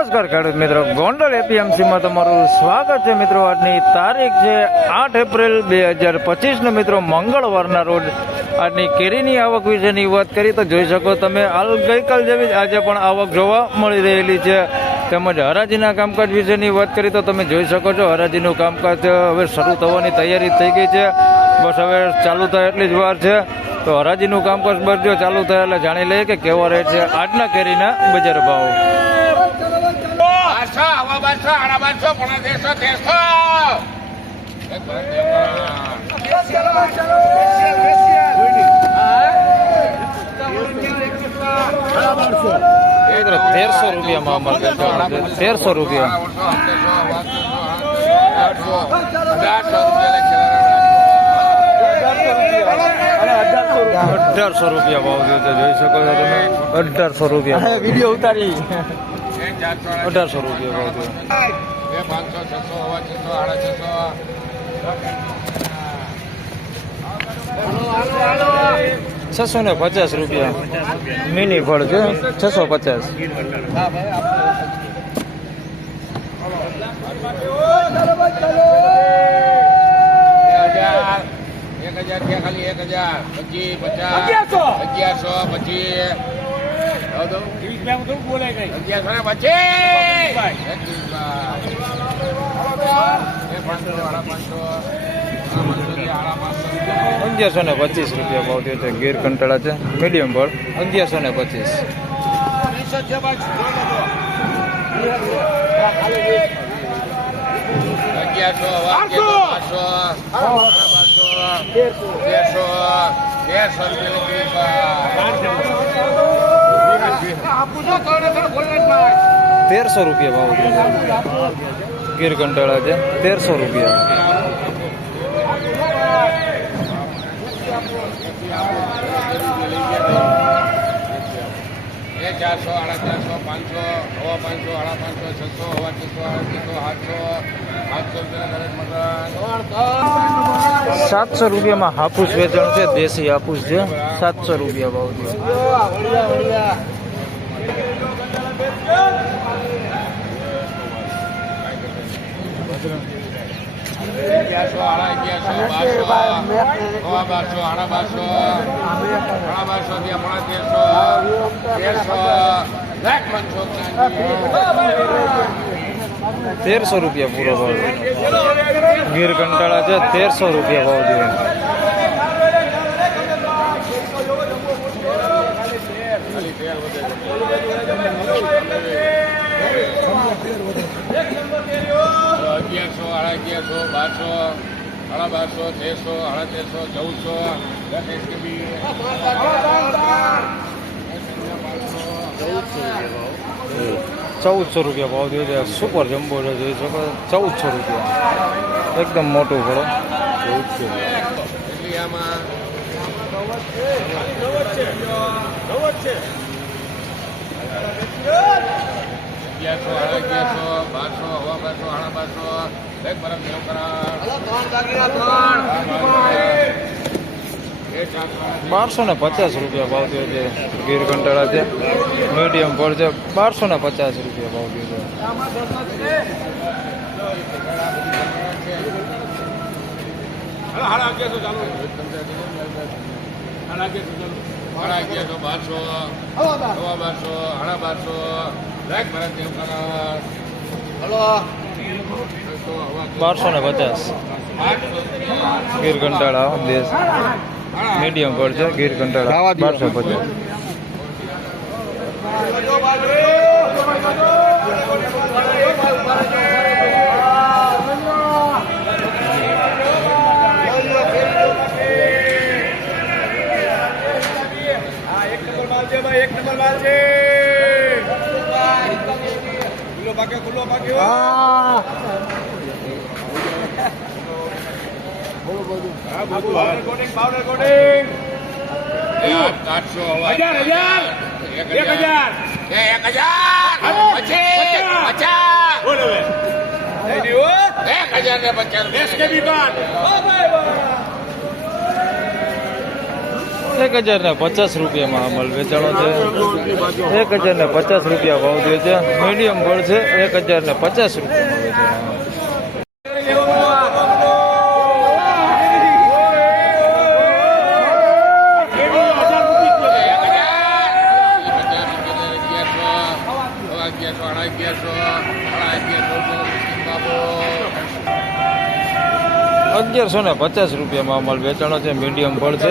નમસ્કાર ખેડૂત મિત્રો. ગોંડલ એપીએમસીમાં તમારું સ્વાગત છે મિત્રો. આજની તારીખ છે આઠ એપ્રિલ બે હજાર પચીસને મિત્રો. મંગળવારના રોજ આજની કેરીની આવક વિશેની વાત કરી તો જોઈ શકો તમે હાલ ગઈકાલ જેવી જ આજે પણ આવક જોવા મળી રહેલી છે. તેમજ હરાજીના કામકાજ વિશેની વાત કરી તો તમે જોઈ શકો છો હરાજીનું કામકાજ હવે શરૂ થવાની તૈયારી થઈ ગઈ છે. બસ હવે ચાલુ થાય એટલી જ વાર છે. તો હરાજીનું કામકાજ બસ જો ચાલુ થાય એટલે જાણી લઈએ કે કેવો રેટ છે આજના કેરીના બજાર ભાવ. બારસો આડા બારસો પોણા તેરસો તેરસો તેરસો રૂપિયામાં અમારે તેરસો રૂપિયા. અઢારસો રૂપિયા ભાવ જોઈ શકો છો તમે. અઢારસો રૂપિયા. વીડિયો ઉતારી અઢારસો રૂપિયા ભાવ થયો. બે પાંચસો છસો હવા છસો સાડા છસો. છસો ને પચાસ રૂપિયા. મિની ફળ છે. છસો પચાસ. એક હજાર ત્યાં ખાલી એક હજાર. પચીસ પચાસ. અગિયારસો. પચીસ અગિયારસો ને પચીસ રૂપિયા ભાવ થયો છે. ગીર કંટાળા છે. મીડિયમ ફળ અગિયારસો ને પચીસ. અગિયારસો બારસો બારસો તેરસો તેરસો રૂપિયા તેરસો રૂપિયા ભાવ છે. ગીર કંટાળા છે. તેરસો રૂપિયા. ચારસો આડા ચારસો પાંચસો હવા પાંચસો આડા પાંચસો છસો હવા છસો છસો સાતસો સાતસો રૂપિયા સાતસો રૂપિયામાં હાફૂસ વેચાણ છે દેશી હાફૂસ છે. સાતસો રૂપિયા ભાવ થયો. આડા અગિયારસો બારસો હવા બારસો આડા બારસો આડા બારસો ત્યાં આપણા તેરસો રૂપિયા પૂરો ભાવ ગીર કંટાળા છે, તેરસો રૂપિયા ભાવ જોઈએ તેર વધે અગિયારસો સાડા અગિયારસો બારસો સાડા બારસો તેરસો સાડા તેરસો ચૌદસો ચૌદસો રૂપિયા ભાવ. જોઈ છે સુપર જમ્બો છે જોઈ શકો ચૌદસો રૂપિયા. એકદમ મોટું ફળો ચૌદસો એટલી આમાં અગિયારસો સાડા અગિયારસો બારસો એક બરફ જેવું કરા. બારસો ને પચાસ રૂપિયા ભાવ થયો છે ગીર કંટાળા છે. મીડિયમ પર છે. બારસો ને પચાસ રૂપિયા ભાવ થયો છે. સાડા અગિયારસો બારસો. સવા બારસો સાડા બારસો. બ્લેક ભરત દેવ જેવું કરા બારસો ને પચાસ. ગીર કંટાળા દેશ મીડિયમ ફળ છે ગીર કંટાળા બારસો પચાસ. આઠસો હજાર હજાર. એક હજાર. એક હજાર. પચાસ એક હજાર ને પચાસ એક હજાર ને પચાસ રૂપિયામાં અમલ વેચાણો છે. એક હજાર ને પચાસ રૂપિયા ભાવ દે છે. મીડિયમ ગોળ છે. એક હજાર ને પચાસ રૂપિયામાં અગિયારસો ને પચાસ રૂપિયામાં અમલ વેચાણો છે. મીડિયમ ફળ છે.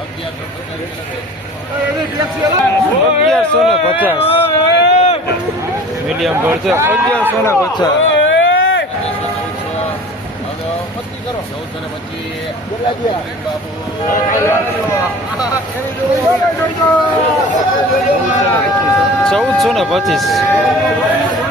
અગિયારસો પચાસ. ચૌદસો ને પચીસ. ચૌદસો ને પચીસ.